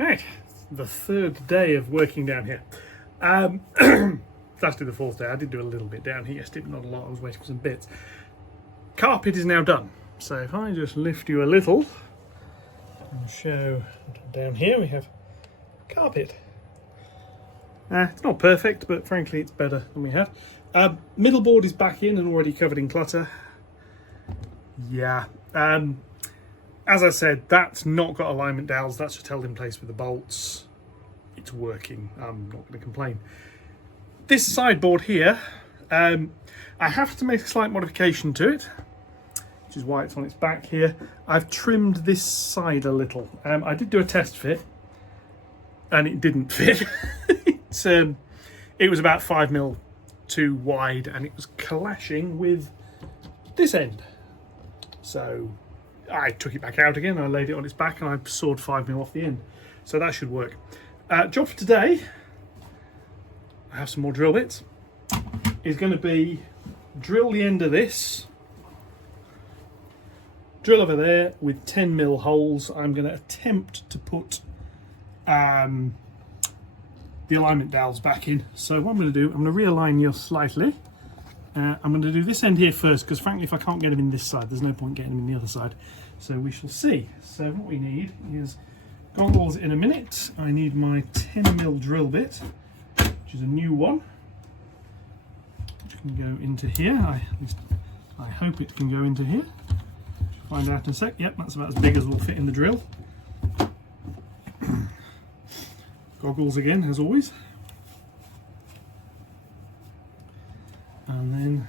Right, the third day of working down here. It's actually the fourth day. I did do a little bit down here yesterday, but not a lot. I was waiting for some bits. Carpet is now done. So if I just lift you a little and show down here, we have carpet. It's not perfect, but frankly it's better than we had. Middle board is back in and already covered in clutter. Yeah. As I said, that's not got alignment dowels. That's just held in place with the bolts. It's working. I'm not going to complain. This sideboard here, I have to make a slight modification to it, which is why it's on its back here. I've trimmed this side a little. I did do a test fit, and it didn't fit. It was about 5mm too wide, and it was clashing with this end. So I took it back out again, I laid it on its back, and I sawed 5mm off the end. So that should work. Job for today, I have some more drill bits, is going to be drill the end of this, drill over there with 10mm holes. I'm going to attempt to put the alignment dowels back in. So what I'm going to do, I'm going to realign you slightly. I'm going to do this end here first, because frankly if I can't get them in this side, there's no point getting them in the other side. So we shall see. So what we need is goggles in a minute. I need my 10mm drill bit, which is a new one, which can go into here. At least I hope it can go into here. Find out in a sec. Yep, that's about as big as will fit in the drill. Goggles again, as always. And then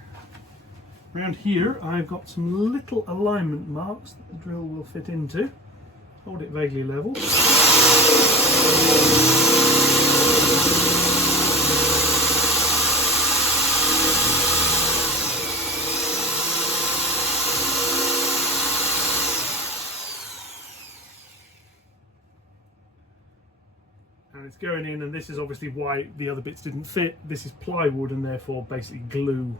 around here I've got some little alignment marks that the drill will fit into. Hold it vaguely level. And it's going in, and this is obviously why the other bits didn't fit. This is plywood and therefore basically glue.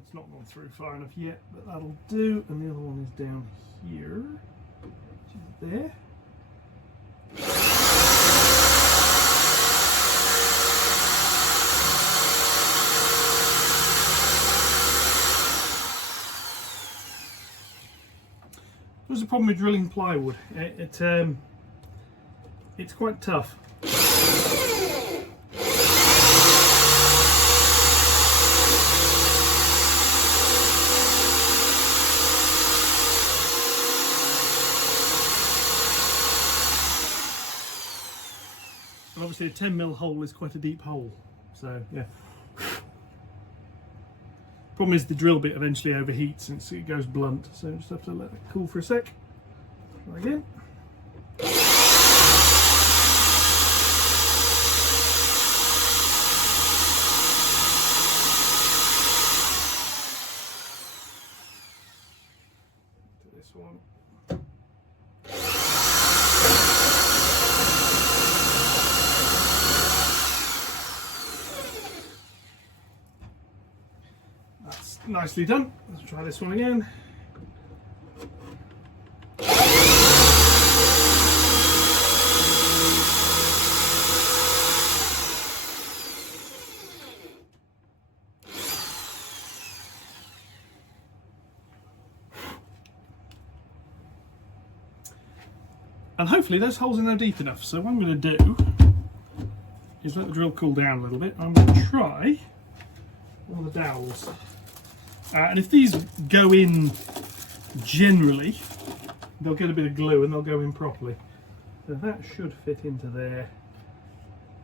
It's not gone through far enough yet, but that'll do. And the other one is down here, which is there. There's a problem with drilling plywood. It's quite tough. And obviously a 10mm hole is quite a deep hole, so yeah. Problem is the drill bit eventually overheats since it goes blunt, so just have to let it cool for a sec. Try again. To this one. That's nicely done. Let's try this one again. And hopefully those holes are now deep enough. So what I'm going to do is let the drill cool down a little bit. I'm going to try all the dowels. And if these go in generally, they'll get a bit of glue and they'll go in properly. So that should fit into there,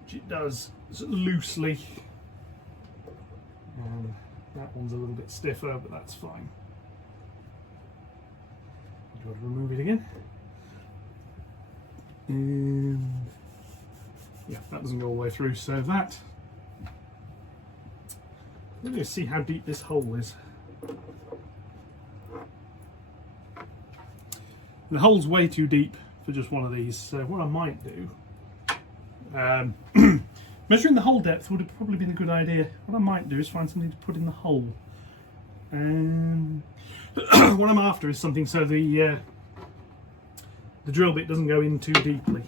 which it does loosely. That one's a little bit stiffer, but that's fine. Do you want to remove it again? And yeah, that doesn't go all the way through, so that. Let me see how deep this hole is. The hole's way too deep for just one of these, so what I might do, Measuring the hole depth would have probably been a good idea. What I might do is find something to put in the hole. And what I'm after is something so the drill bit doesn't go in too deeply.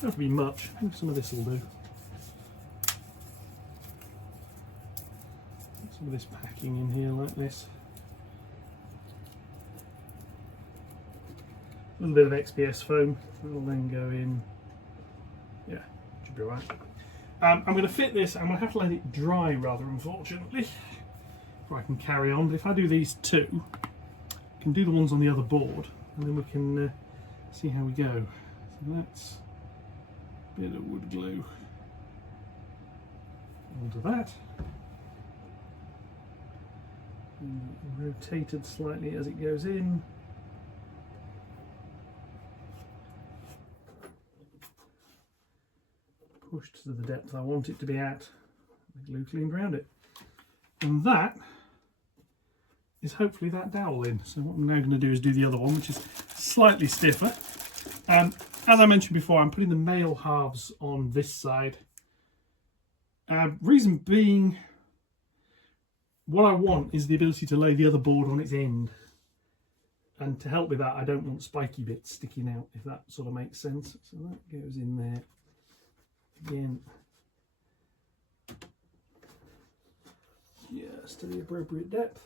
Don't have to be much. I think some of this will do. Some of this packing in here like this. A little bit of XPS foam. That'll then go in. Yeah, should be alright. I'm going to fit this. I'm going to have to let it dry rather, unfortunately, before I can carry on. But if I do these two, I can do the ones on the other board, and then we can see how we go. So that's a bit of wood glue onto that. And rotated slightly as it goes in. Pushed to the depth I want it to be at. The glue cleaned around it. And that is hopefully that dowel in. So what I'm now going to do is do the other one, which is slightly stiffer. As I mentioned before, I'm putting the male halves on this side. Reason being, what I want is the ability to lay the other board on its end. And to help with that, I don't want spiky bits sticking out, if that sort of makes sense. So that goes in there. Again, just to the appropriate depth.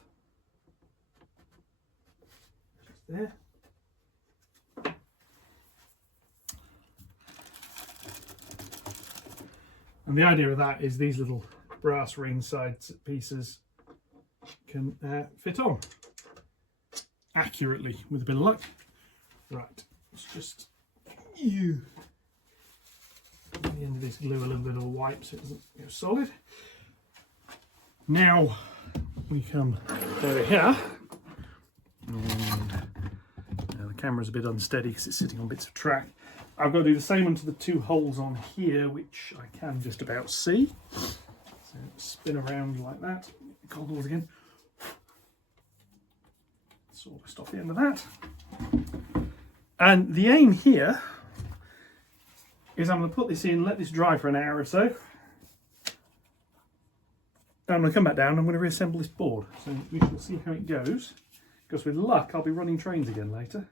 Just there. And the idea of that is these little brass ring side pieces can fit on accurately with a bit of luck. Right, let's just at the end of this glue a little bit of a wipe so it doesn't go solid. Now we come over here, and the camera's a bit unsteady because it's sitting on bits of track. I've got to do the same onto the two holes on here, which I can just about see. So spin around like that. Cold holes again. Sawdust off the end of that. And the aim here is I'm going to put this in, let this dry for an hour or so. And I'm going to come back down and I'm going to reassemble this board. So we shall see how it goes. Because with luck, I'll be running trains again later.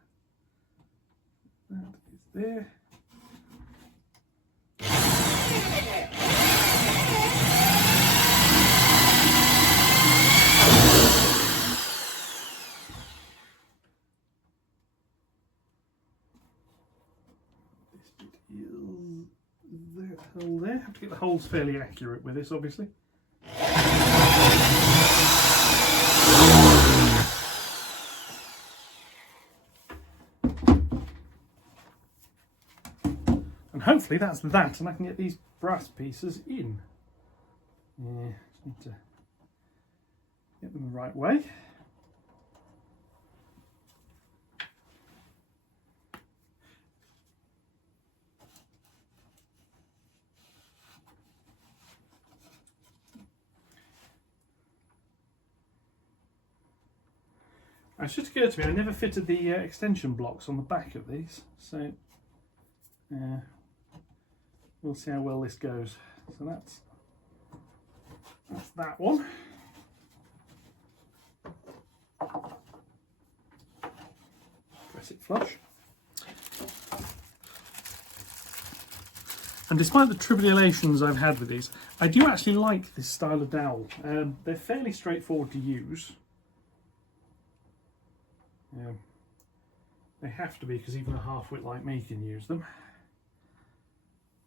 That is there. Hole there. Have to get the holes fairly accurate with this, obviously. And hopefully that's that, and I can get these brass pieces in. Yeah, just need to get them the right way. It's just occurred to me, I never fitted the extension blocks on the back of these, so we'll see how well this goes. So that's that one. Press it flush. And despite the tribulations I've had with these, I do actually like this style of dowel. They're fairly straightforward to use. They have to be, because even a half-wit like me can use them.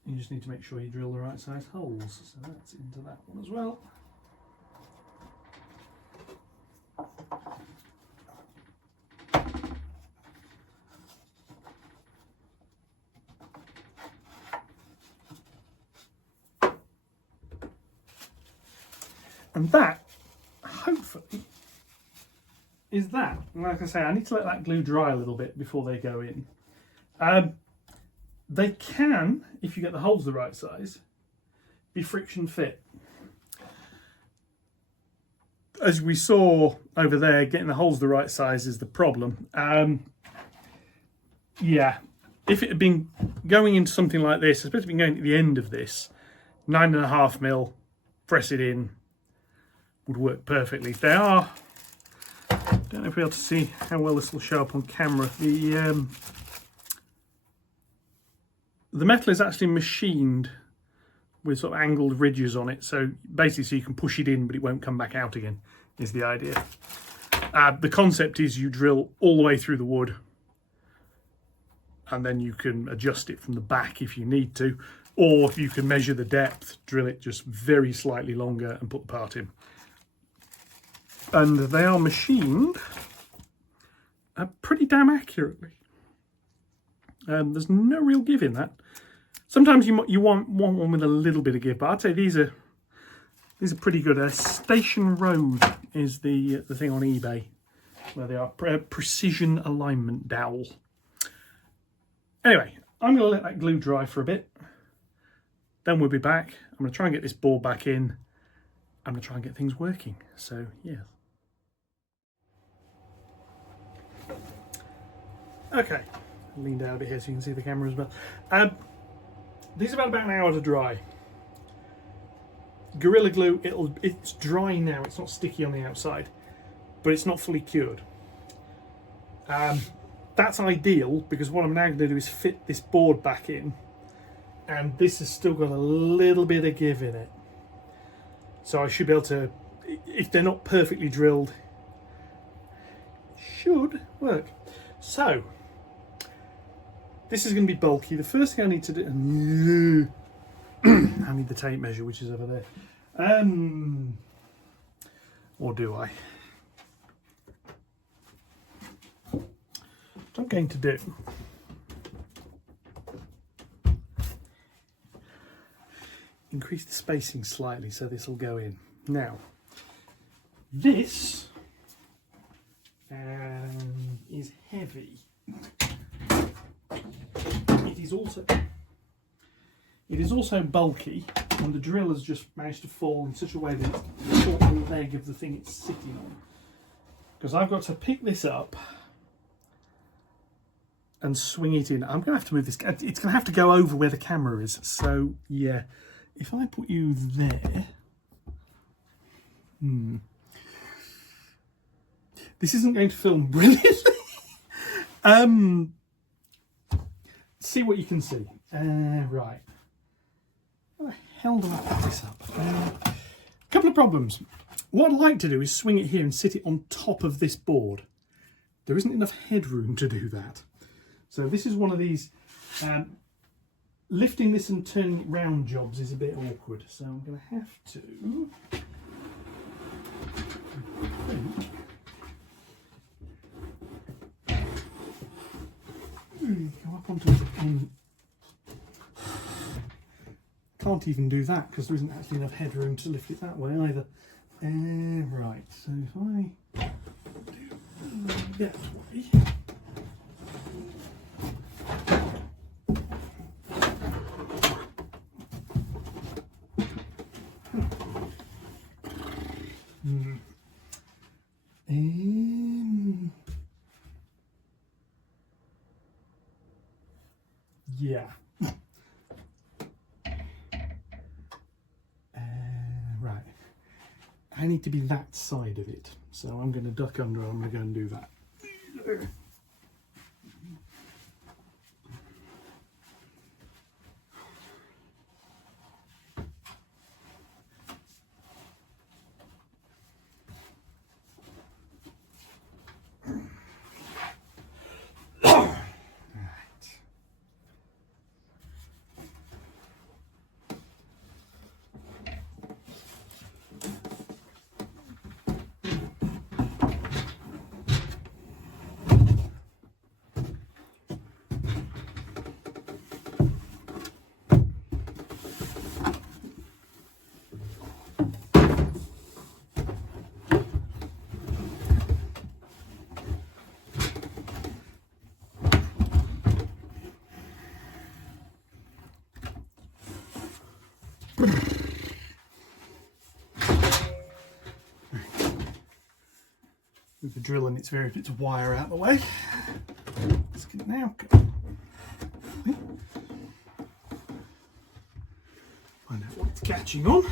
You just need to make sure you drill the right size holes. So that's into that one as well. And that, hopefully, is that. And like I say, I need to let that glue dry a little bit before they go in. They can, if you get the holes the right size, be friction fit. As we saw over there, getting the holes the right size is the problem. Yeah, if it had been going into something like this, especially been going at the end of this, 9.5mm, press it in, would work perfectly. They are, don't know if we'll be able to see how well this will show up on camera. The metal is actually machined with sort of angled ridges on it, so basically so you can push it in but it won't come back out again, is the idea. The concept is you drill all the way through the wood and then you can adjust it from the back if you need to, or you can measure the depth, drill it just very slightly longer and put the part in. And they are machined pretty damn accurately. There's no real give in that. Sometimes you want one with a little bit of give, but I'd say these are pretty good. Station Road is the thing on eBay where they are. Precision alignment dowel. Anyway, I'm going to let that glue dry for a bit. Then we'll be back. I'm going to try and get this board back in. I'm going to try and get things working. So, yeah. Okay. I'll lean down a bit here so you can see the camera as well. These are about an hour to dry. Gorilla Glue, it's dry now. It's not sticky on the outside, but it's not fully cured. That's ideal because what I'm now going to do is fit this board back in, and this has still got a little bit of give in it. So I should be able to, if they're not perfectly drilled, it should work. So this is going to be bulky. The first thing I need to do, I need the tape measure, which is over there. Or do I? What I'm going to do increase the spacing slightly so this will go in. Now, this is heavy. It is also bulky, and the drill has just managed to fall in such a way that it's caught on the leg of the thing it's sitting on. Because I've got to pick this up and swing it in. I'm going to have to move this. It's going to have to go over where the camera is. So, yeah, if I put you there... This isn't going to film brilliantly. See what you can see. Right. How the hell do I put this up? A couple of problems. What I'd like to do is swing it here and sit it on top of this board. There isn't enough headroom to do that. So this is one of these lifting this and turning it round jobs is a bit awkward. So I'm going to have to, go up onto the pen. Can't even do that because there isn't actually enough headroom to lift it that way either. Right, so if I do that way. Yeah. Right. I need to be that side of it. So I'm going to duck under and I'm going to go and do that. With the drill and its various bits of wire out of the way. Let's get it now. It's catching on.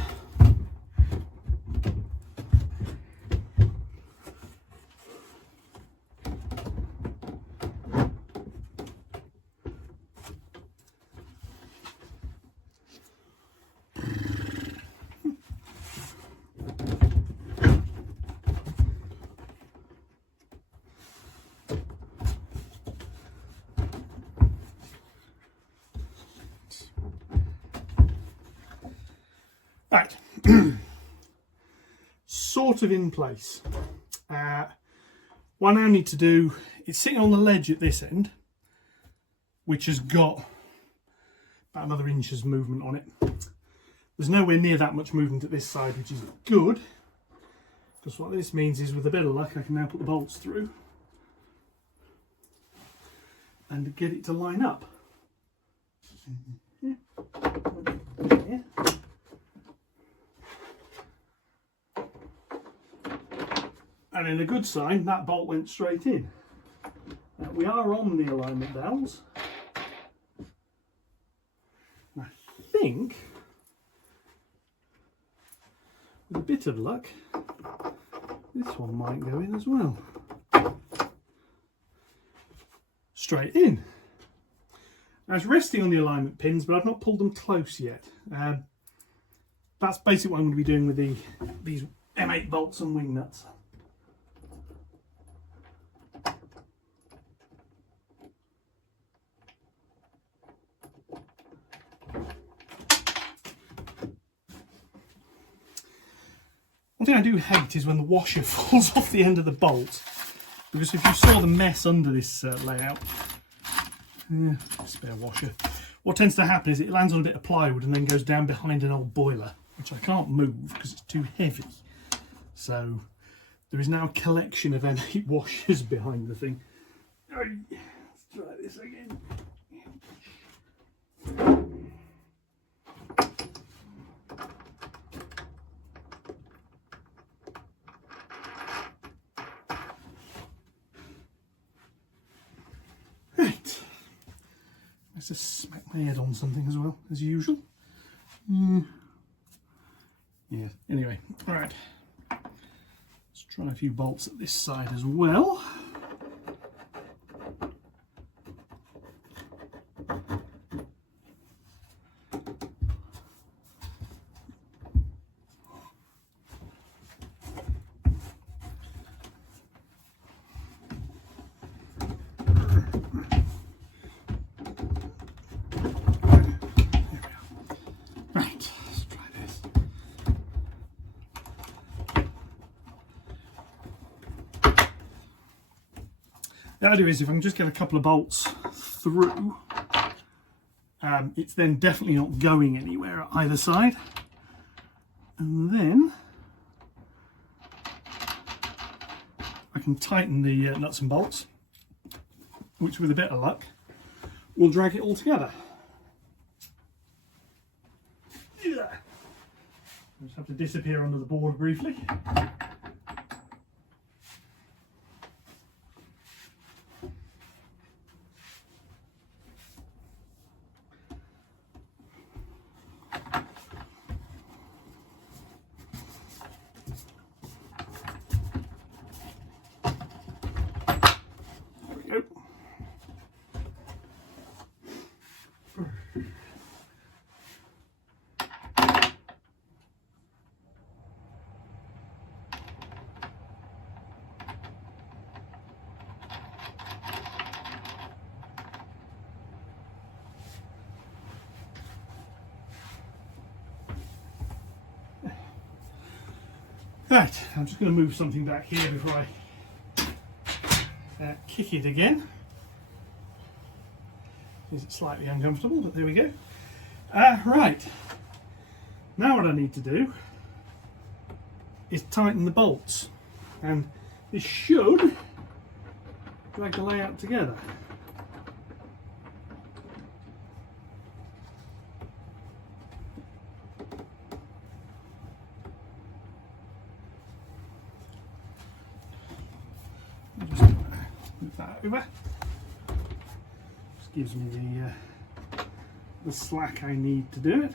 Right, sort of in place. What I now need to do, it's sitting on the ledge at this end, which has got about another inch's movement on it. There's nowhere near that much movement at this side, which is good, because what this means is, with a bit of luck, I can now put the bolts through and get it to line up. Yeah. Yeah. And in a good sign, that bolt went straight in. Now, we are on the alignment dowels. And I think, with a bit of luck, this one might go in as well. Straight in. Now, it's resting on the alignment pins, but I've not pulled them close yet. That's basically what I'm going to be doing with these M8 bolts and wing nuts. One thing I do hate is when the washer falls off the end of the bolt, because if you saw the mess under this layout, spare washer, what tends to happen is it lands on a bit of plywood and then goes down behind an old boiler, which I can't move because it's too heavy. So there is now a collection of M8 washers behind the thing. Let's try this again. Let's just smack my head on something as well, as usual. Yeah, anyway, alright. Let's try a few bolts at this side as well. The idea is if I can just get a couple of bolts through, it's then definitely not going anywhere at either side. And then I can tighten the nuts and bolts, which with a bit of luck will drag it all together. I just have to disappear under the board briefly. Right, I'm just going to move something back here before I kick it again. It's slightly uncomfortable, but there we go. Right, now what I need to do is tighten the bolts, and this should drag the layout together. Over. Just gives me the slack I need to do it.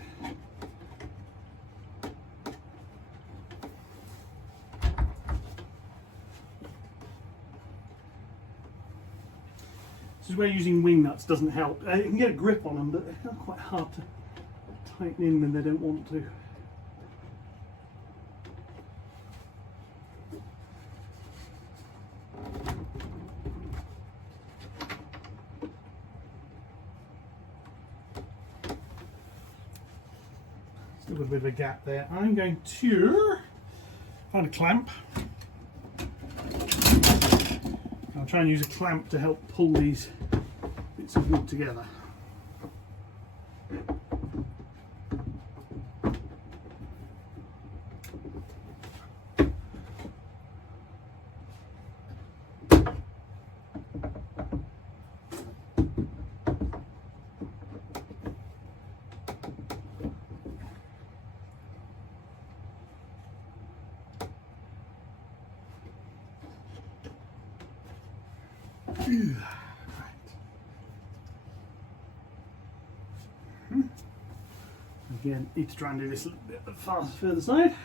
This is where using wing nuts doesn't help. You can get a grip on them, but they're quite hard to tighten in when they don't want to. Still got a bit of a gap there. I'm going to find a clamp. I'll try and use a clamp to help pull these bits of wood together. Again, need to try and do this a little bit fast further side.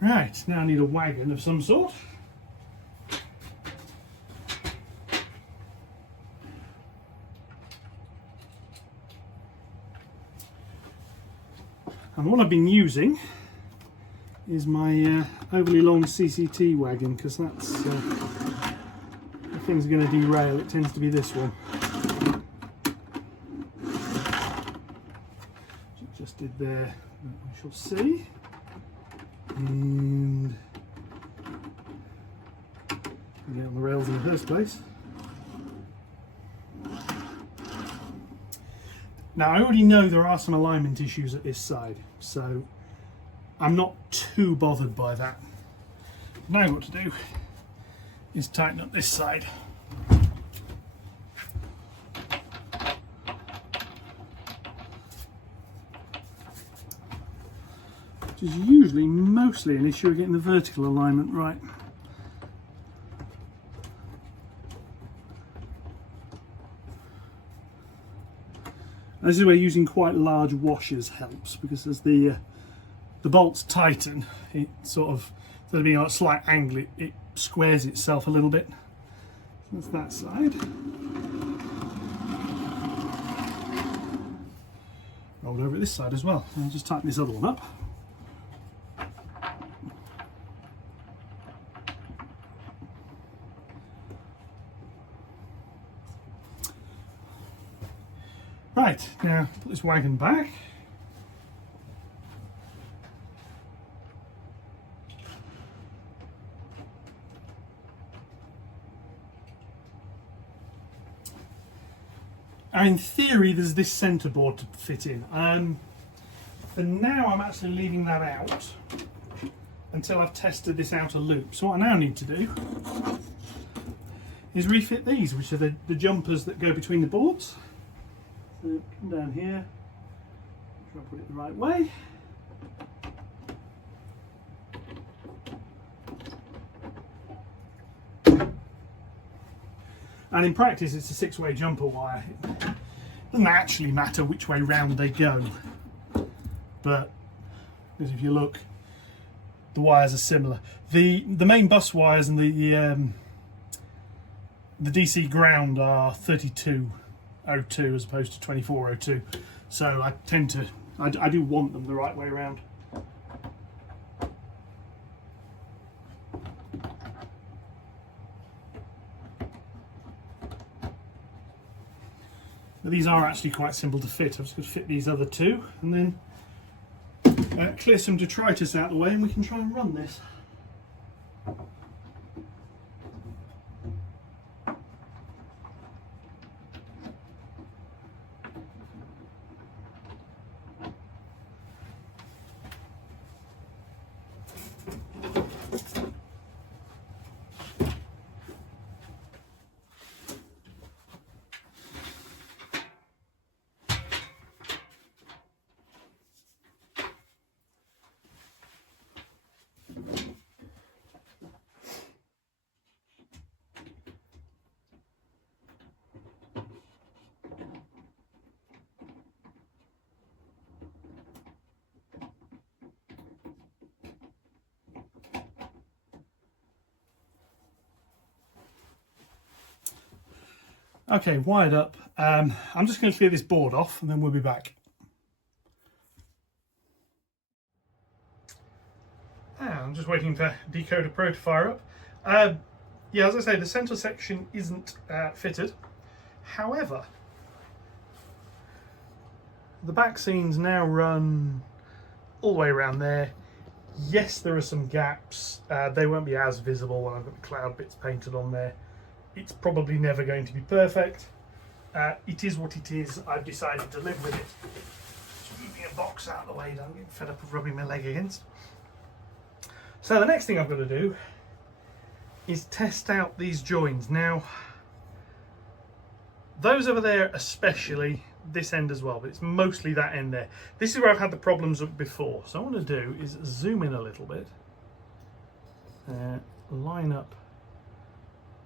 Right, now I need a wagon of some sort. And the one I've been using is my overly long CCT wagon, because that's if things are going to derail, it tends to be this one. Just did there, we shall see. And get on the rails in the first place. Now I already know there are some alignment issues at this side, so I'm not too bothered by that. Now what to do is tighten up this side. Which is usually mostly an issue of getting the vertical alignment right. This is where using quite large washers helps, because as the bolts tighten, it sort of, instead of being on a slight angle, it squares itself a little bit. So that's that side. Rolled over this side as well. I'll just tighten this other one up. Right, now put this wagon back. Now in theory there's this centre board to fit in. For now I'm actually leaving that out until I've tested this outer loop. So what I now need to do is refit these, which are the jumpers that go between the boards. So come down here, try to put it the right way. And in practice it's a 6-way jumper wire. It doesn't actually matter which way round they go, but because if you look, the wires are similar. The main bus wires and the DC ground are 3202 as opposed to 2402, so I tend to, I do want them the right way around. But these are actually quite simple to fit. I'm just going to fit these other two and then clear some detritus out of the way, and we can try and run this. Okay, wired up. I'm just going to clear this board off and then we'll be back. I'm just waiting for Decoder Pro to fire up. Yeah, as I say, the centre section isn't fitted. However, the back scenes now run all the way around there. Yes, there are some gaps. They won't be as visible when I've got the cloud bits painted on there. It's probably never going to be perfect. It is what it is. I've decided to live with it. Just moving a box out of the way, don't get fed up of rubbing my leg against. So the next thing I've got to do is test out these joins. Now, those over there especially, this end as well, but it's mostly that end there. This is where I've had the problems before. So what I want to do is zoom in a little bit, line up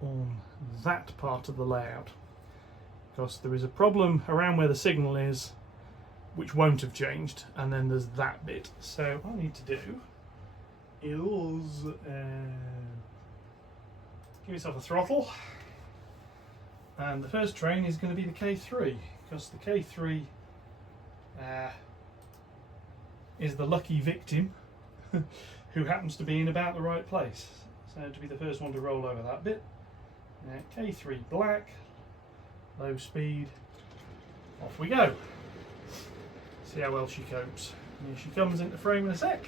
on that part of the layout, because there is a problem around where the signal is which won't have changed, and then there's that bit. So what I need to do is give yourself a throttle, and the first train is going to be the K3, because the K3 is the lucky victim who happens to be in about the right place. So to be the first one to roll over that bit. K3 black, low speed, off we go. See how well she copes. Here she comes into frame in a sec.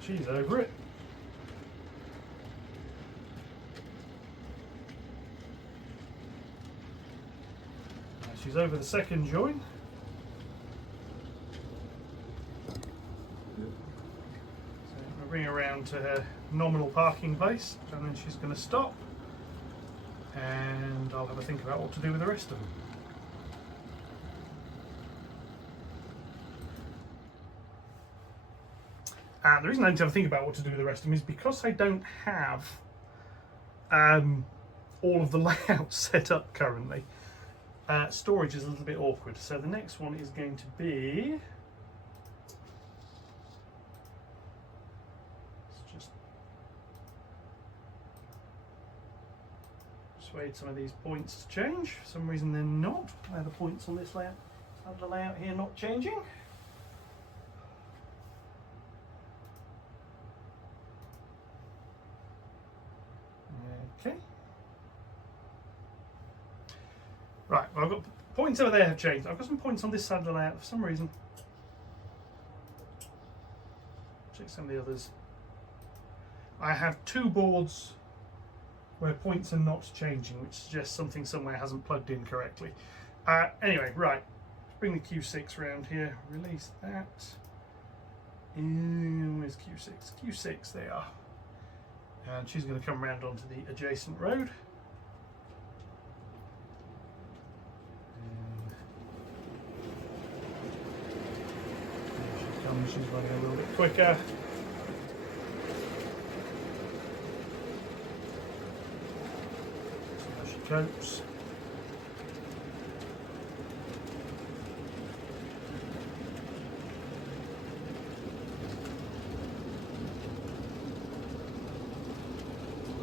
She's over it. She's over the second join. So we'll bring her around to her nominal parking place, and then she's going to stop, and I'll have a think about what to do with the rest of them. The reason I need to have a think about what to do with the rest of them is because I don't have all of the layouts set up currently. Storage is a little bit awkward, so the next one is going to be, let's just persuade some of these points to change. For some reason they're not. Why are the points on this layout, the layout here, not changing? Okay. Right, well, I've got points over there have changed. I've got some points on this side of the layout for some reason. Check some of the others. I have two boards where points are not changing, which suggests something somewhere hasn't plugged in correctly. Anyway, right, bring the Q6 round here, release that. Where's Q6? Q6, they are. And she's going to come round onto the adjacent road. She's running a little bit quicker. See how she copes.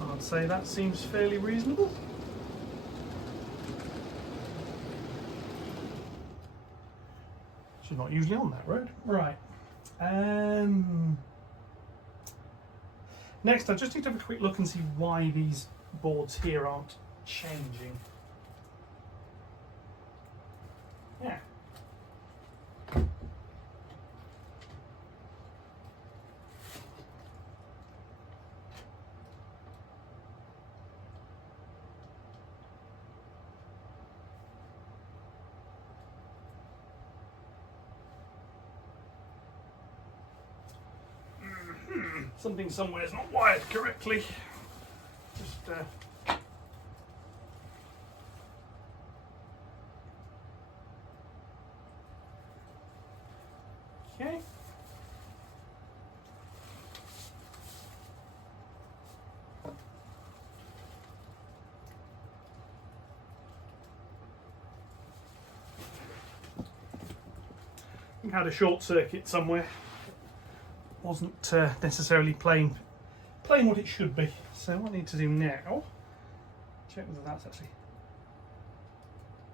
I'd say that seems fairly reasonable. She's not usually on that road. Right. Next, I just need to have a quick look and see why these boards here aren't changing. Yeah. Something somewhere is not wired correctly. Just okay. I had a short circuit somewhere. wasn't necessarily playing what it should be. So what I need to do now, check whether that's actually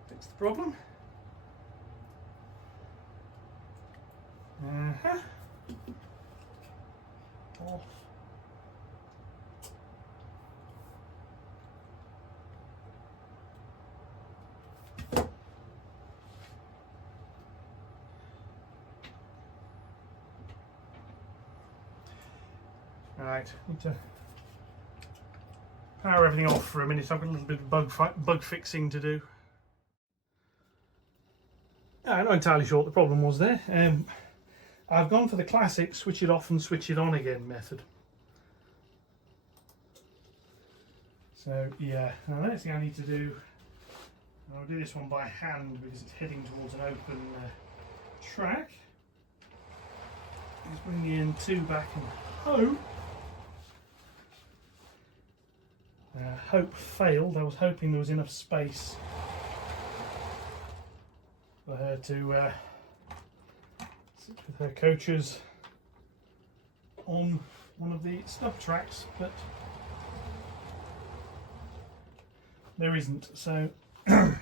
fixed the problem. Off. Right, need to power everything off for a minute. I've got a little bit of bug fixing to do. I'm not entirely sure what the problem was there. I've gone for the classic switch it off and switch it on again method. So yeah, now the next thing I need to do, I'll do this one by hand because it's heading towards an open track, is bring the N2 back and hope. Hope failed. I was hoping there was enough space for her to sit with her coaches on one of the snub tracks, but there isn't, so I'll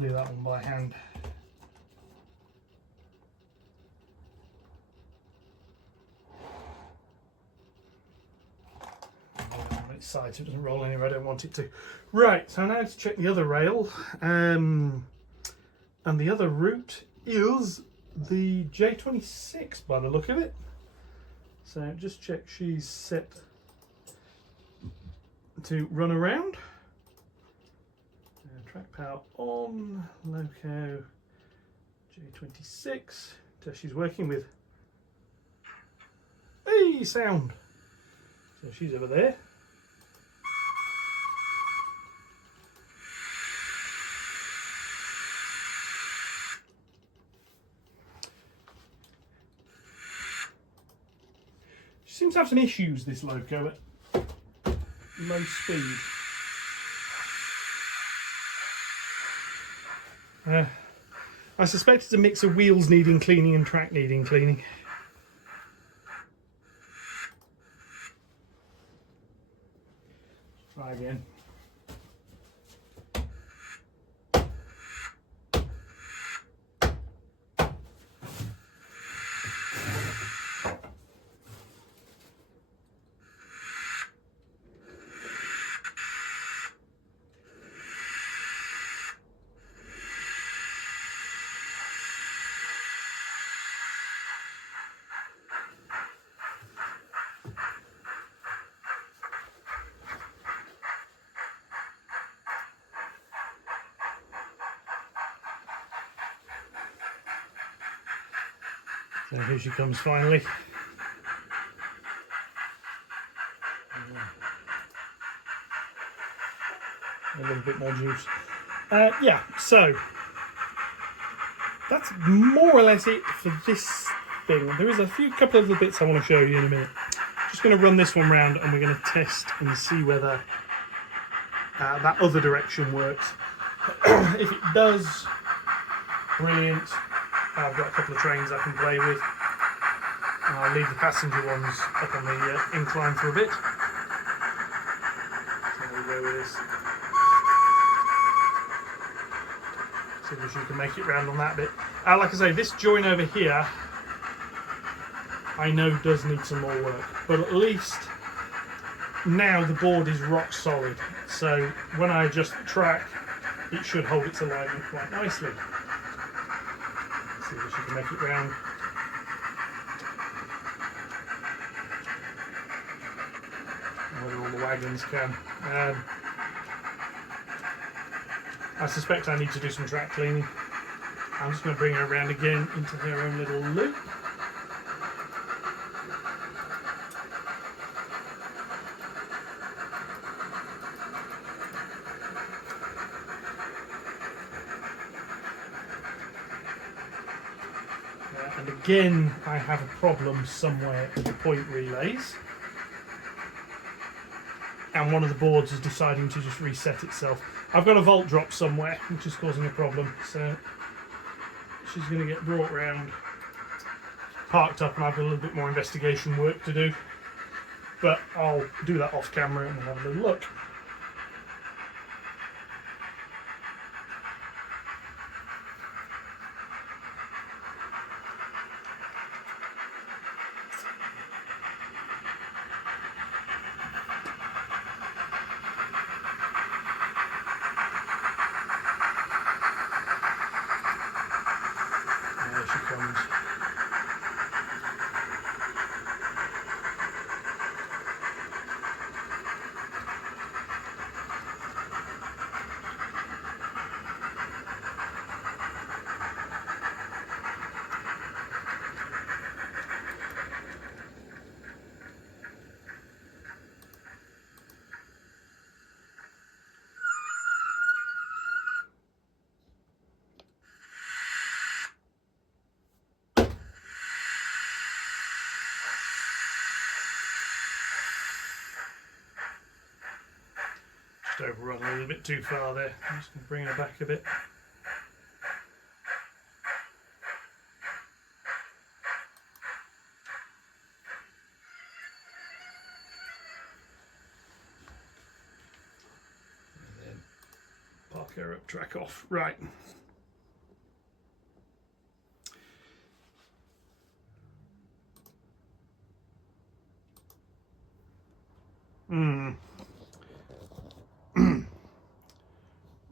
do that one by hand. Side so it doesn't roll anywhere I don't want it to. Right, so now to check the other rail, and the other route is the J26 by the look of it. So just check she's set to run around. Track power on, loco J26. So she's working with sound. So she's over there. Seems to have some issues, this loco, at low speed. I suspect it's a mix of wheels needing cleaning and track needing cleaning. Try again. So here she comes finally. A little bit more juice. Yeah, so that's more or less it for this thing. There is a couple of little bits I want to show you in a minute. Just going to run this one round and we're going to test and see whether that other direction works. If it does, brilliant. I've got a couple of trains I can play with. I'll leave the passenger ones up on the incline for a bit. So there we go with this. See if you can make it round on that bit. Like I say, this join over here I know does need some more work, but at least now the board is rock solid. So when I adjust the track, it should hold its alignment quite nicely. See if she can make it round. Whether all the wagons can. I suspect I need to do some track cleaning. I'm just going to bring her around again into her own little loop. And again, I have a problem somewhere with the point relays. And one of the boards is deciding to just reset itself. I've got a volt drop somewhere, which is causing a problem. So she's going to get brought round parked up and I've got a little bit more investigation work to do. But I'll do that off camera and we'll have a little look. There she comes. Just overrun a little bit too far there. I'm just going to bring her back a bit. And then park her up, track off. Right.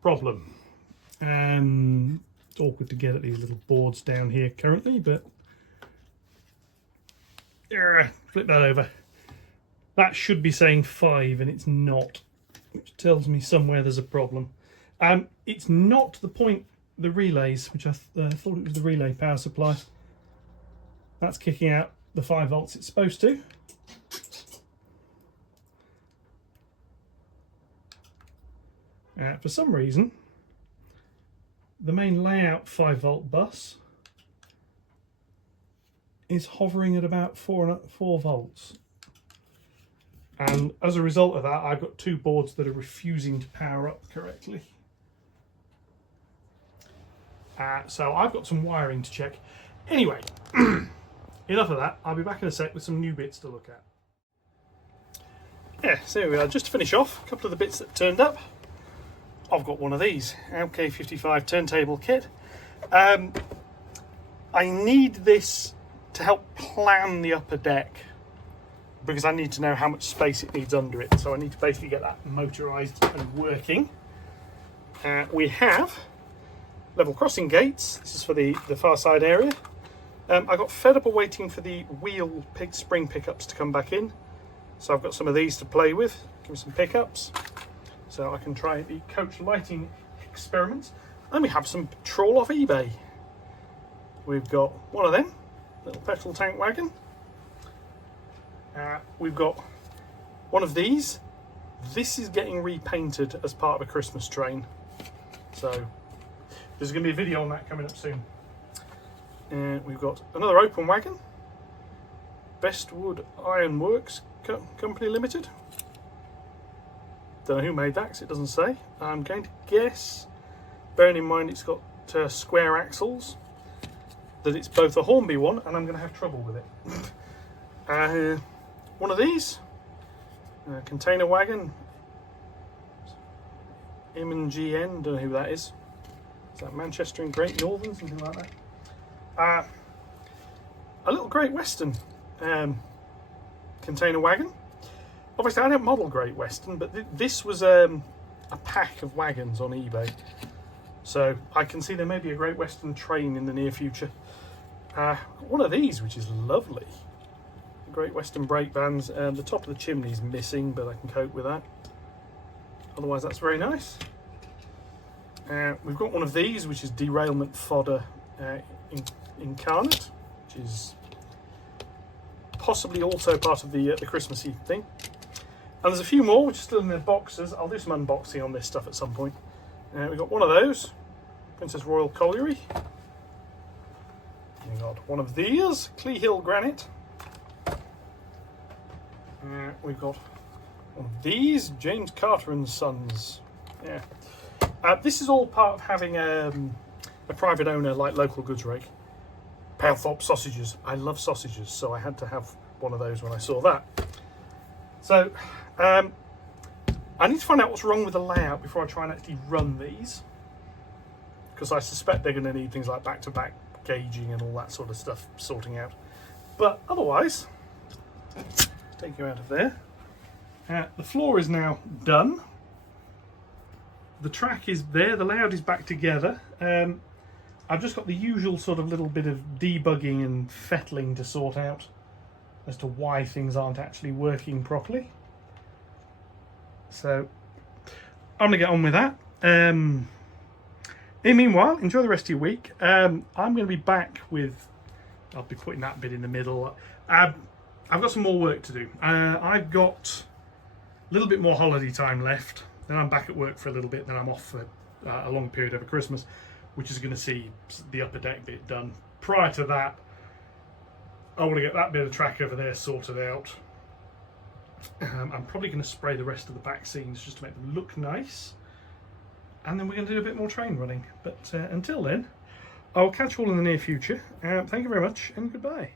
Problem. It's awkward to get at these little boards down here currently, but flip that over. That should be saying 5 and it's not, which tells me somewhere there's a problem. It's not the point, the relays, which I thought it was the relay power supply. That's kicking out the 5 volts it's supposed to. For some reason, the main layout 5-volt bus is hovering at about 4 volts. And as a result of that, I've got 2 boards that are refusing to power up correctly. So I've got some wiring to check. Anyway, enough of that. I'll be back in a sec with some new bits to look at. Yeah, so here we are. Just to finish off, a couple of the bits that turned up. I've got one of these, MK55 turntable kit. I need this to help plan the upper deck because I need to know how much space it needs under it. So I need to basically get that motorised and working. We have level crossing gates. This is for the far side area. I got fed up of waiting for the wheel spring pickups to come back in. So I've got some of these to play with, give me some pickups. So I can try the coach lighting experiments. And we have some trawl off eBay. We've got one of them, little petrol tank wagon. We've got one of these. This is getting repainted as part of a Christmas train. So there's going to be a video on that coming up soon. We've got another open wagon. Bestwood Ironworks Company Limited. Don't know who made that because it doesn't say. I'm going to guess, bearing in mind it's got square axles, that it's both a Hornby one and I'm going to have trouble with it. One of these, container wagon, M&GN, don't know who that is. Is that Manchester and Great Northern, something like that? A little Great Western container wagon. Obviously, I don't model Great Western, but this was a pack of wagons on eBay. So I can see there may be a Great Western train in the near future. One of these, which is lovely. Great Western brake bands. The top of the chimney is missing, but I can cope with that. Otherwise, that's very nice. We've got one of these, which is derailment fodder incarnate, which is possibly also part of the Christmassy thing. And there's a few more which are still in their boxes. I'll do some unboxing on this stuff at some point. We've got one of those, Princess Royal Colliery. We've got one of these, Clee Hill Granite. We've got one of these, James Carter and Sons. Yeah. This is all part of having a private owner like Local Goods Rake. Palethorpe sausages. I love sausages, so I had to have one of those when I saw that. So I need to find out what's wrong with the layout before I try and actually run these, because I suspect they're going to need things like back-to-back gauging and all that sort of stuff sorting out. But otherwise, take you out of there. The floor is now done. The track is there, the layout is back together. I've just got the usual sort of little bit of debugging and fettling to sort out as to why things aren't actually working properly. So I'm going to get on with that. In the meanwhile, enjoy the rest of your week. I'm going to be back with, I'll be putting that bit in the middle. I've got some more work to do. I've got a little bit more holiday time left. Then I'm back at work for a little bit. Then I'm off for a long period over Christmas, which is going to see the upper deck bit done. Prior to that, I want to get that bit of track over there sorted out. I'm probably going to spray the rest of the back scenes just to make them look nice. And then we're going to do a bit more train running. But until then, I'll catch you all in the near future. Thank you very much and goodbye.